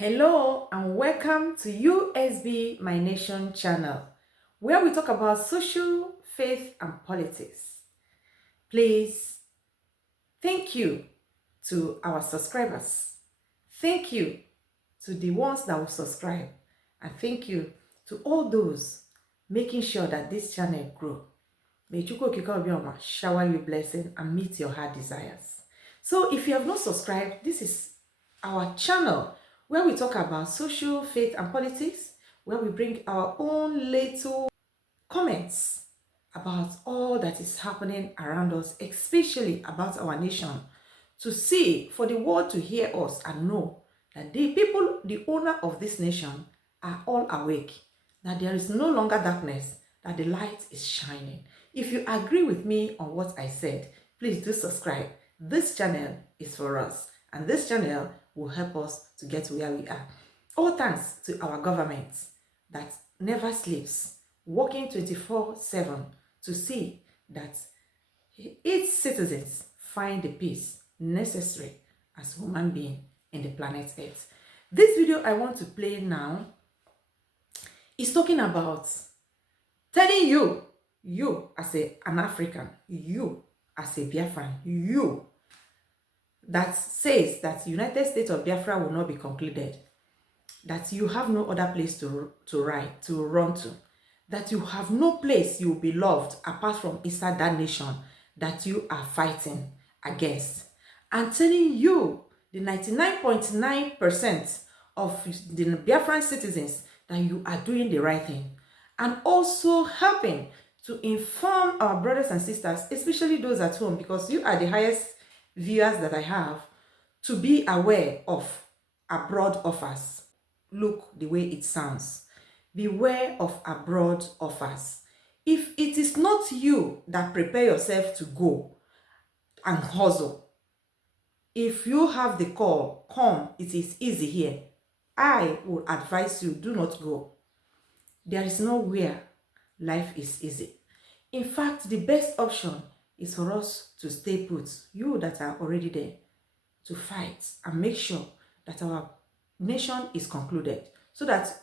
Hello and welcome to U.S.B My Nation channel, where we talk about social, faith, and politics. Please, thank you to our subscribers. Thank you to the ones that will subscribe. And thank you to all those making sure that this channel grow. May Chukwu Okike Obioma shower you blessing and meet your heart desires. So if you have not subscribed, this is our channel where we talk about social, faith, and politics, where we bring our own little comments about all that is happening around us, especially about our nation, to see, for the world to hear us and know that the people, the owner of this nation, are all awake, that there is no longer darkness, that the light is shining. If you agree with me on what I said, please do subscribe. This channel is for us, and this channel will help us to get where we are. All thanks to our government that never sleeps, working 24/7 to see that its citizens find the peace necessary as human beings in the planet Earth. This video I want to play now is talking about telling you as an African, you as a Biafran, you that says that United States of Biafra will not be concluded, that you have no other place to run to, that you have no place you will be loved apart from inside that nation that you are fighting against. I'm telling you, the 99.9% of the Biafran citizens, that you are doing the right thing, and also helping to inform our brothers and sisters, especially those at home, because you are the highest viewers that I have, to be aware of abroad offers. Look the way it sounds. Beware of abroad offers. If it is not you that prepare yourself to go and hustle, if you have the call, come, it is easy here, I would advise you, do not go. There is nowhere life is easy. In fact, the best option is for us to stay put, you that are already there, to fight and make sure that our nation is concluded, so that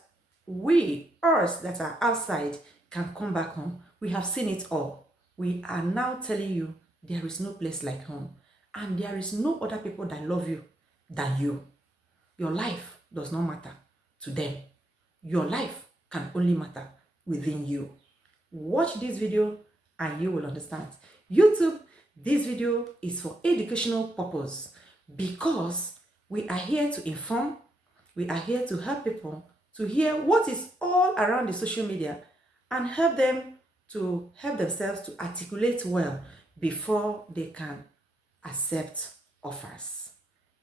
us that are outside can come back home. We have seen it all. We are now telling you there is no place like home, and there is no other people that love you than you. Your life does not matter to them. Your life can only matter within you. Watch this video and you will understand. YouTube, this video is for educational purpose, because we are here to inform, we are here to help people to hear what is all around the social media and help them to help themselves to articulate well before they can accept offers.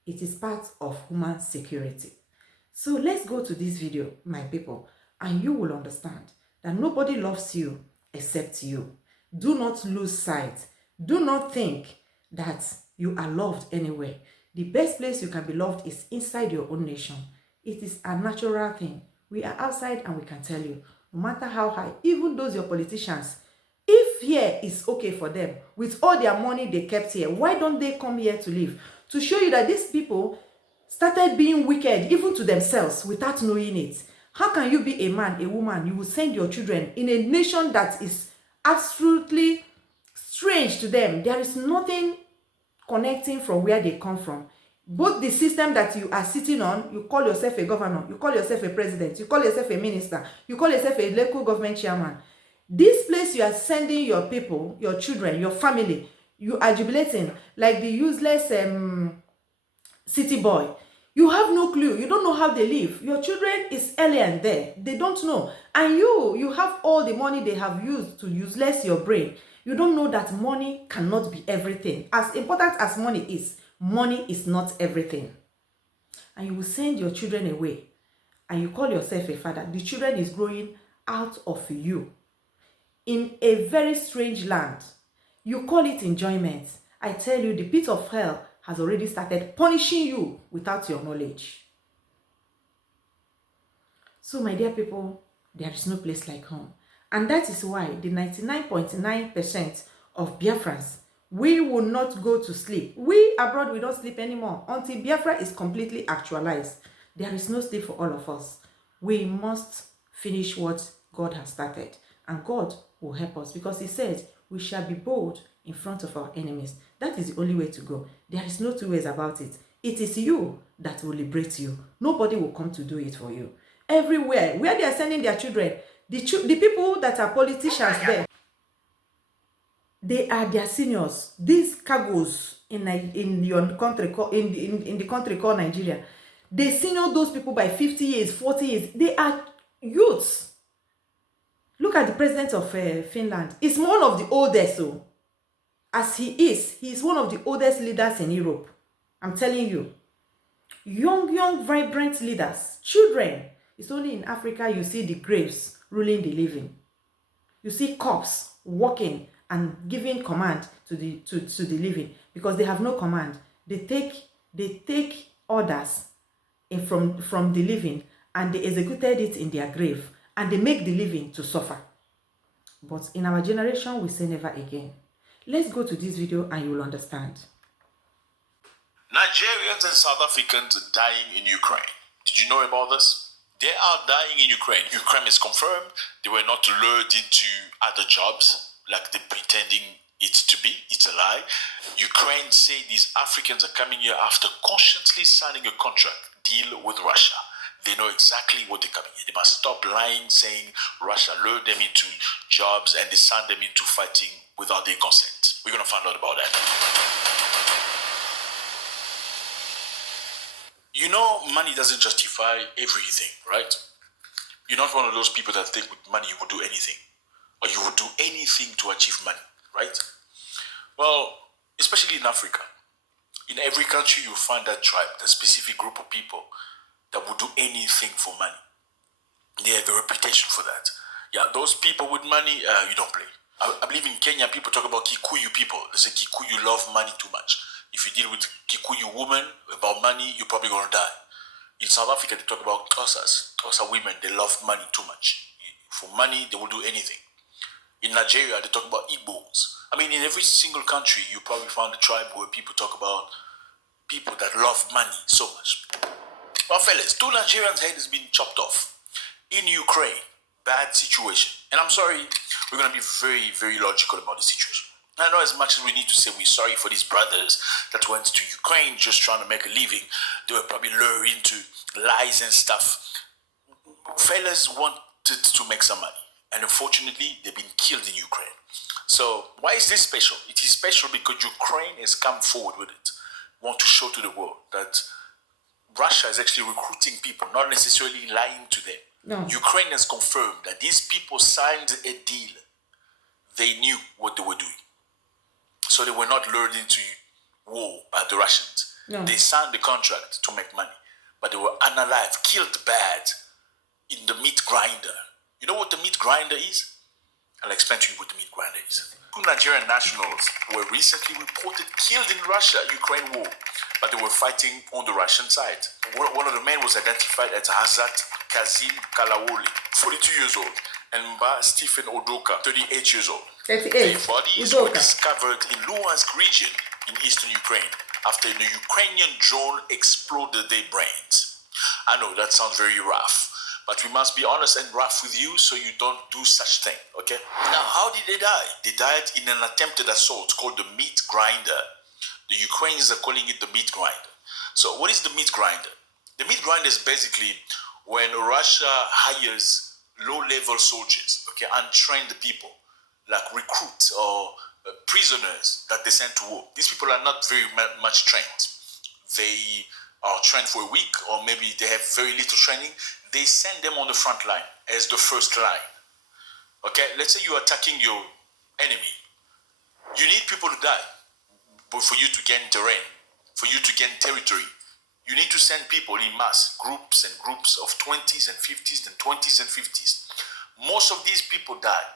It is part of human security. So let's go to this video, my people, and you will understand that nobody loves you except you. Do not lose sight. Do not think that you are loved anywhere. The best place you can be loved is inside your own nation. It is a natural thing. We are outside and we can tell you, no matter how high, even those your politicians, if here is okay for them, with all their money they kept here, why don't they come here to live? To show you that these people started being wicked even to themselves without knowing it. How can you be a man, a woman, you will send your children in a nation that is absolutely strange to them? There is nothing connecting from where they come from. Both the system that you are sitting on, you call yourself a governor, you call yourself a president, you call yourself a minister, you call yourself a local government chairman. This place you are sending your people, your children, your family, you are jubilating like the useless city boy. You have no clue. You don't know how they live. Your children is alien there. They don't know. And you have all the money they have used to useless your brain. You don't know that money cannot be everything. As important as money is not everything. And you will send your children away. And you call yourself a father. The children is growing out of you in a very strange land. You call it enjoyment. I tell you, the pit of hell has already started punishing you without your knowledge. So, my dear people, there is no place like home. And that is why the 99.9% of Biafrans, we will not go to sleep. We abroad, we don't sleep anymore until Biafra is completely actualized. There is no sleep for all of us. We must finish what God has started, and God will help us, because he said we shall be bold in front of our enemies. That is the only way to go. There is no two ways about it. It is you that will liberate you. Nobody will come to do it for you. Everywhere where they are sending their children, the people that are politicians there, they are their seniors. These cargos in your country, in the country called Nigeria, they senior those people by 50 years, 40 years. They are youths. Look at the president of Finland. He's one of the oldest. So as he is one of the oldest leaders in Europe. I'm telling you, young vibrant leaders, children. It's only in Africa you see the graves ruling the living. You see cops walking and giving command to the living, because they have no command. They take orders from the living, and they executed it in their grave, and they make the living to suffer. But in our generation, we say never again. Let's go to this video and you will understand. Nigerians and South Africans are dying in Ukraine. Did you know about this? They are dying in Ukraine. Ukraine is confirmed they were not lured into other jobs like they're pretending it to be. It's a lie. Ukraine say these Africans are coming here after consciously signing a contract deal with Russia. They know exactly what they're coming here. They must stop lying, saying Russia lured them into jobs and they signed them into fighting without their consent. We're going to find out about that. You know, money doesn't justify everything, right? You're not one of those people that think with money you would do anything, or you would do anything to achieve money, right? Well, especially in Africa, in every country you find that tribe, that specific group of people that would do anything for money. They have a reputation for that. Yeah, those people with money, you don't play. I believe in Kenya, people talk about Kikuyu people. They say Kikuyu love money too much. If you deal with Kikuyu woman about money, you're probably going to die. In South Africa, they talk about Xhosa women, they love money too much. For money, they will do anything. In Nigeria, they talk about Igbos. I mean, in every single country, you probably found a tribe where people talk about people that love money so much. Well, fellas, 2 Nigerians' head has been chopped off. In Ukraine, bad situation. And I'm sorry, we're going to be very, very logical about the situation. I know as much as we need to say we're sorry for these brothers that went to Ukraine just trying to make a living, they were probably lured into lies and stuff. Fellas wanted to make some money, and unfortunately, they've been killed in Ukraine. So why is this special? It is special because Ukraine has come forward with it. Want to show to the world that Russia is actually recruiting people, not necessarily lying to them. No. Ukraine has confirmed that these people signed a deal. They knew what they were doing. So they were not lured into war by the Russians. No. They signed the contract to make money, but they were unalive, killed bad in the meat grinder. You know what the meat grinder is? I'll explain to you what the meat grinder is. 2 Nigerian nationals were recently reported killed in Russia-Ukraine war, but they were fighting on the Russian side. One of the men was identified as Hazat Kazim Kalawole, 42 years old, and Mba Stephen Odoka, 38 years old. 38. Their bodies were discovered in Luhansk region in eastern Ukraine after the Ukrainian drone exploded their brains. I know that sounds very rough, but we must be honest and rough with you so you don't do such thing, okay? Now, how did they die? They died in an attempted assault called the meat grinder. The Ukrainians are calling it the meat grinder. So what is the meat grinder? The meat grinder is basically when Russia hires low-level soldiers, okay, untrained people, like recruits or prisoners that they send to war. These people are not very much trained. They are trained for a week, or maybe they have very little training. They send them on the front line as the first line. Okay, let's say you're attacking your enemy. You need people to die, but for you to gain terrain, for you to gain territory, you need to send people in mass, groups and groups of 20s and 50s and 20s and 50s. Most of these people die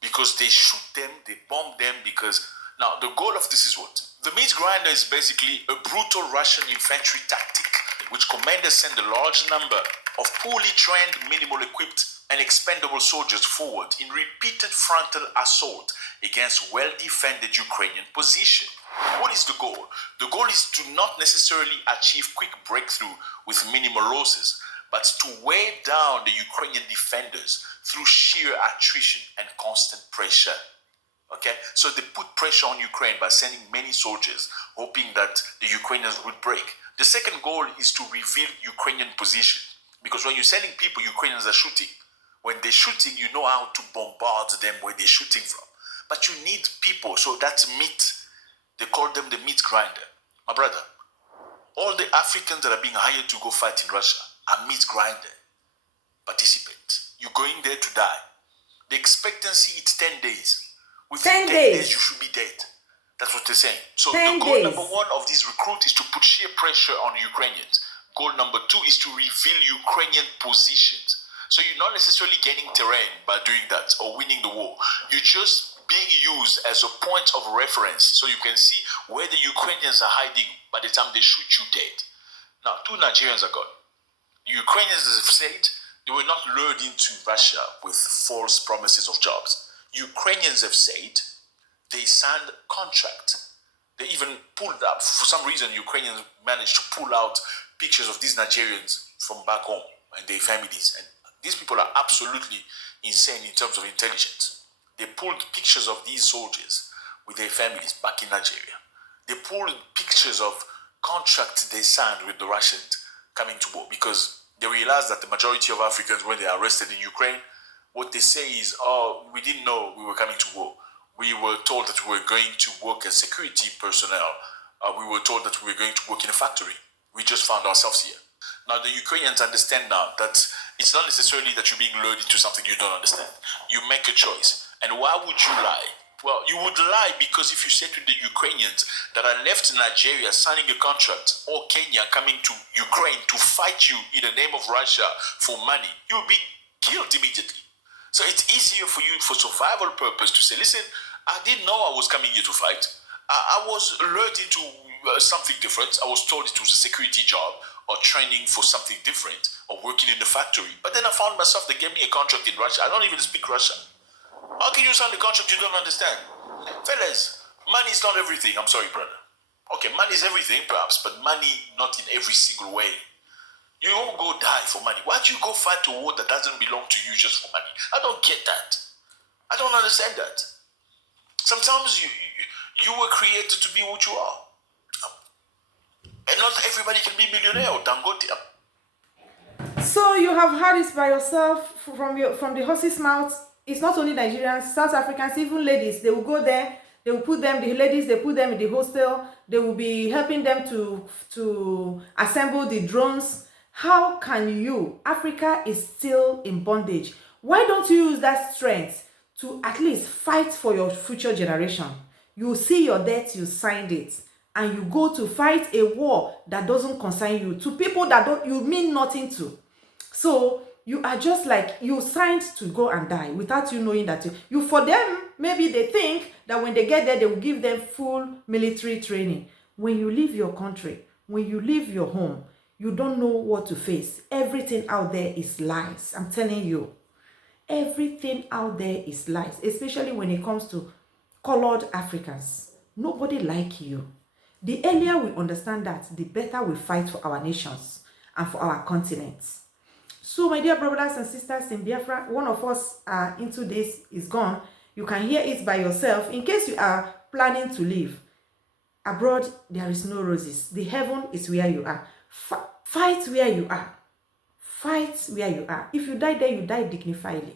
because they shoot them, they bomb them, because now the goal of this is what? The meat grinder is basically a brutal Russian infantry tactic which commanders send a large number of poorly trained, minimal equipped and expendable soldiers forward in repeated frontal assault against well-defended Ukrainian position. What is the goal? The goal is to not necessarily achieve quick breakthrough with minimal losses, but to weigh down the Ukrainian defenders through sheer attrition and constant pressure. Okay, so they put pressure on Ukraine by sending many soldiers, hoping that the Ukrainians would break. The second goal is to reveal Ukrainian position, because when you're sending people, Ukrainians are shooting. When they're shooting, you know how to bombard them where they're shooting from. But you need people, so that's meat. They call them the meat grinder. My brother, all the Africans that are being hired to go fight in Russia are meat grinder participants. You're going there to die. The expectancy is 10 days. Within 10 days, you should be dead. That's what they're saying. So the goal number one of these recruits is to put sheer pressure on Ukrainians. Goal number two is to reveal Ukrainian positions. So you're not necessarily gaining terrain by doing that or winning the war. You're just being used as a point of reference so you can see where the Ukrainians are hiding by the time they shoot you dead. Now, 2 Nigerians are gone. The Ukrainians have said they were not lured into Russia with false promises of jobs. Ukrainians have said they signed a contract. They even pulled up, for some reason, Ukrainians managed to pull out pictures of these Nigerians from back home and their families. And these people are absolutely insane in terms of intelligence. They pulled pictures of these soldiers with their families back in Nigeria. They pulled pictures of contracts they signed with the Russians coming to war, because they realized that the majority of Africans, when they are arrested in Ukraine, what they say is, oh, we didn't know we were coming to war. We were told that we were going to work as security personnel. We were told that we were going to work in a factory. We just found ourselves here. Now, the Ukrainians understand now that it's not necessarily that you're being lured into something you don't understand. You make a choice. And why would you lie? Well, you would lie because if you say to the Ukrainians that are left in Nigeria signing a contract, or Kenya coming to Ukraine to fight you in the name of Russia for money, you'll be killed immediately. So it's easier for you, for survival purpose, to say, listen, I didn't know I was coming here to fight. I was lured into something different. I was told it was a security job or training for something different or working in the factory. But then I found myself, they gave me a contract in Russia. I don't even speak Russian. How can you sign the contract you don't understand? Fellas, money is not everything. I'm sorry, brother. Okay, money is everything, perhaps, but money not in every single way. You won't go die for money. Why do you go fight a war that doesn't belong to you just for money? I don't get that. I don't understand that. Sometimes you were created to be what you are. And not everybody can be millionaire or Dangote. So you have heard it by yourself from the horse's mouth. It's not only Nigerians, South Africans, even ladies. They will go there. They will put them, the ladies, they put them in the hostel. They will be helping them to assemble the drones. How can you? Africa is still in bondage. Why don't you use that strength to at least fight for your future generation? You see your debt, you signed it, and you go to fight a war that doesn't concern you, to people that you mean nothing to. So you are just like, you signed to go and die without you knowing that you for them, maybe they think that when they get there, they will give them full military training. When you leave your country, when you leave your home, you don't know what to face. Everything out there is lies. I'm telling you. Everything out there is lies, especially when it comes to colored Africans. Nobody like you. The earlier we understand that, the better we fight for our nations and for our continents. So, my dear brothers and sisters in Biafra, one of us into this is gone. You can hear it by yourself. In case you are planning to leave abroad, there is no roses. The heaven is where you are. Fight where you are. Fight where you are. If you die there, you die dignifiedly.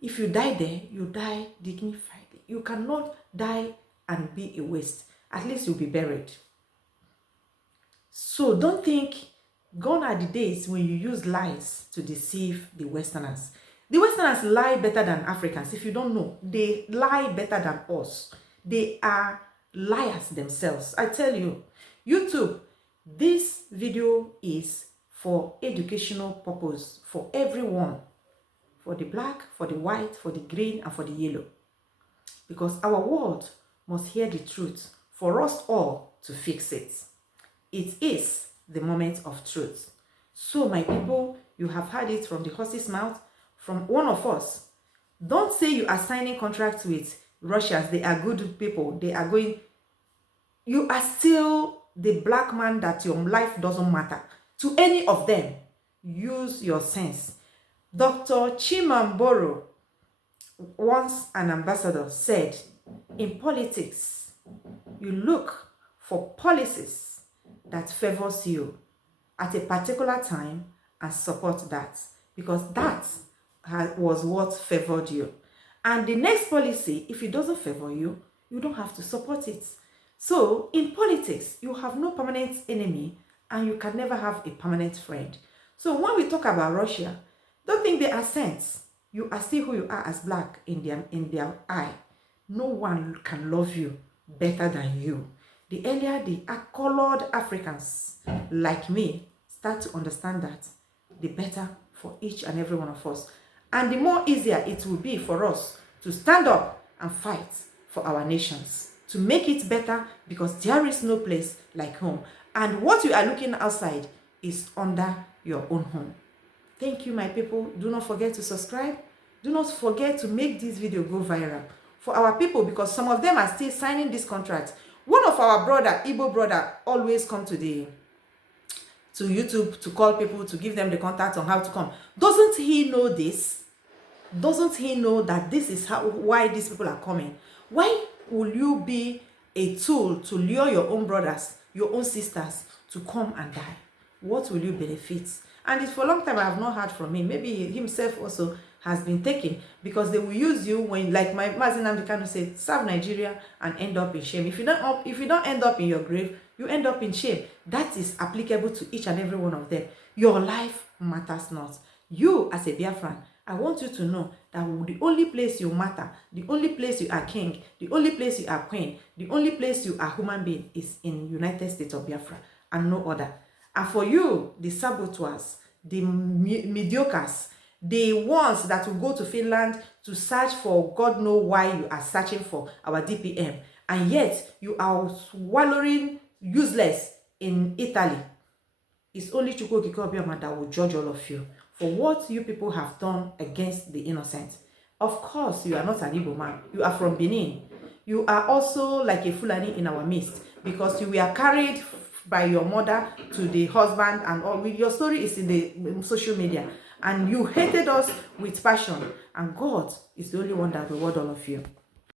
If you die there, you die dignifiedly. You cannot die and be a waste. At least you'll be buried. So don't think, gone are the days when you use lies to deceive the Westerners. The Westerners lie better than Africans. If you don't know, they lie better than us. They are liars themselves. I tell you, YouTube, this video is for educational purpose for everyone. For the black, for the white, for the green, and for the yellow. Because our world must hear the truth for us all to fix it. It is the moment of truth. So, my people, you have heard it from the horse's mouth, from one of us. Don't say you are signing contracts with Russians. They are good people. They are going. you are still the black man that your life doesn't matter to any of them. Use your sense. Dr. Chimamboro, once an ambassador, said, in politics, you look for policies that favors you at a particular time and support that, because that was what favored you. And the next policy, if it doesn't favor you, you don't have to support it. So in politics, you have no permanent enemy and you can never have a permanent friend. So when we talk about Russia, don't think they are saints. You are still who you are as black in their eye. No one can love you better than you. The earlier the colored Africans like me start to understand that, the better for each and every one of us. And the more easier it will be for us to stand up and fight for our nations, to make it better, because there is no place like home. And what you are looking outside is under your own home. Thank you, my people. Do not forget to subscribe. Do not forget to make this video go viral for our people, because some of them are still signing this contract. One of our brother, Igbo brother, always come to YouTube to call people, to give them the contact on how to come. Doesn't he know this? Doesn't he know that this is why these people are coming? Why will you be a tool to lure your own brothers, your own sisters to come and die? What will you benefit? And it's for a long time I have not heard from him. Maybe himself also has been taken, because they will use you when, like my Mazi Nnamdi Kanu said, serve Nigeria and end up in shame. If you don't end up in your grave, you end up in shame. That is applicable to each and every one of them. Your life matters not. You as a Biafran, I want you to know that the only place you matter, the only place you are king, the only place you are queen, the only place you are human being is in United States of Biafra and no other. And for you, the saboteurs, the mediocres, the ones that will go to Finland to search for God know why you are searching for our DPM, and yet you are wallowing useless in Italy. It's only Chukwu Okike Obioma that will judge all of you for what you people have done against the innocent. Of course, you are not an Igbo man. You are from Benin. You are also like a Fulani in our midst, because you were carried by your mother to the husband, and all. Your story is in the social media, and you hated us with passion, and God is the only one that reward all of you.